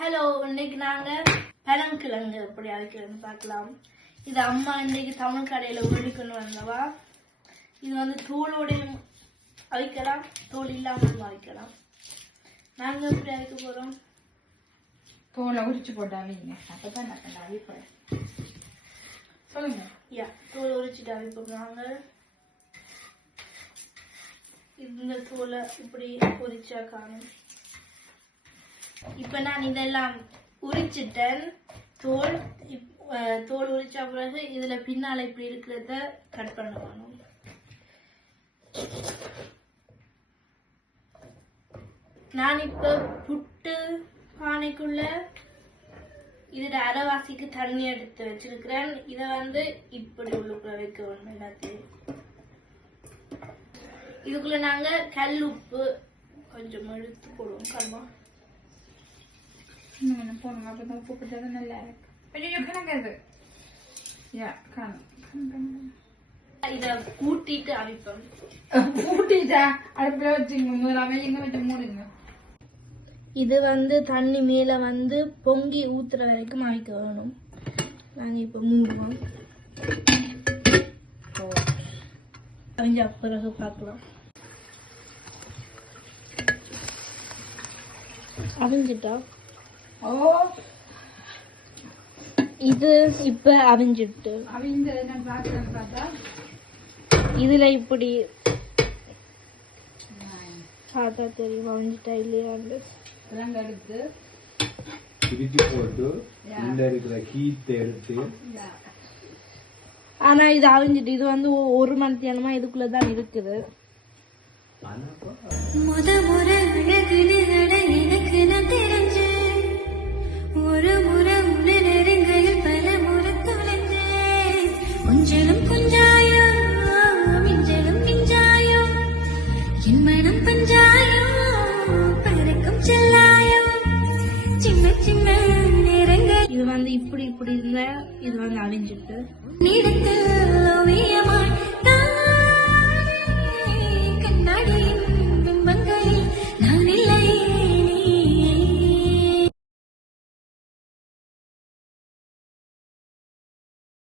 Hello, இன்னைக்கு நாங்க பழங்கிழங்கு எப்படி அவிக்கிறதுன்னு பார்க்கலாம். இது அம்மா இன்னைக்கு தமிழ் கடையில உருளி கொண்டு வந்தவா. இது வந்து தோலோடையும் அவிக்கலாம், தோல் இல்லாமலும் அவிக்கலாம். நாங்க எப்படி அவிக்க போறோம்? தோலை உரிச்சு போட்டாவீங்க, அப்பதான் நான் அவிப்பேன். சொல்லுங்க. தோல் உரிச்சுட்டு அவிப்போம். நாங்க இந்த தோலை இப்படி உரிச்சா காணும். இப்ப நான் இதெல்லாம் உரிச்சிட்டேன். தோல் உரிச்சா பிறகு இதுல பின்னால இப்படி இருக்கிறத கட் பண்ண வேணும். நான் இப்ப புட்டு பானைக்குள்ள இதுல அரைவாசிக்கு தண்ணி எடுத்து வச்சிருக்கிறேன். இத வந்து இப்படி உள்ளுக்குள்ள வைக்க வேணும். எல்லாத்தையும் இதுக்குள்ள நாங்க கல் உப்பு கொஞ்சம் எடுத்து போடுவோம். கல்வா போடுங்க, அப்பதான் உப்பு போட்டது நல்லா இருக்கு. ஐயோ கணக்காது. இத கூட்டிட்டு அவிப்போம். கூட்டிட்டா அடுப்புல வச்சுங்க, முதலாம எங்க வச்சு மூடுங்க. இது வந்து தண்ணி மேல வந்து பொங்கி ஊத்துற வரைக்கும் அவிக்க வேணும். நாங்க இப்ப மூடுவோம். அவிஞ்ச பிறகு பார்க்கலாம். அவிஞ்சிட்டா? ஓ, இது இப்ப அவிஞ்சிட்டு அவிந்த நான் பாக்குறேன். பார்த்தா இதுல இப்படி பார்த்தா தெரியும் அவிஞ்சிட்டா இல்லையாண்டு. கிழங்கு எடுத்து பிரிச்சு போட்டு உள்ள இருக்கிற கீத்தை எடுத்து. ஆனா இது அவிஞ்சிட்டு. இது வந்து ஒரு மணித்தியானமா இதுக்குள்ளதான் இருக்குது. முத முறை எனக்கு நான் தெரிஞ்சேன். ஒரு முறை உன்னை நெருங்கையில் பல முறை தொலைந்தேன். கொஞ்சலும் கொஞ்சாயோ மிஞ்சலும் மிஞ்சாயோ என் மனம் பஞ்சாயோ பறக்கும் செல்லாயோ சின்ன சின்ன நேரங்கள். இது வந்து இப்படி இப்படி இருந்தா இது வந்து அவிஞ்சிட்டு நிறத்தில் ஓவியமாய்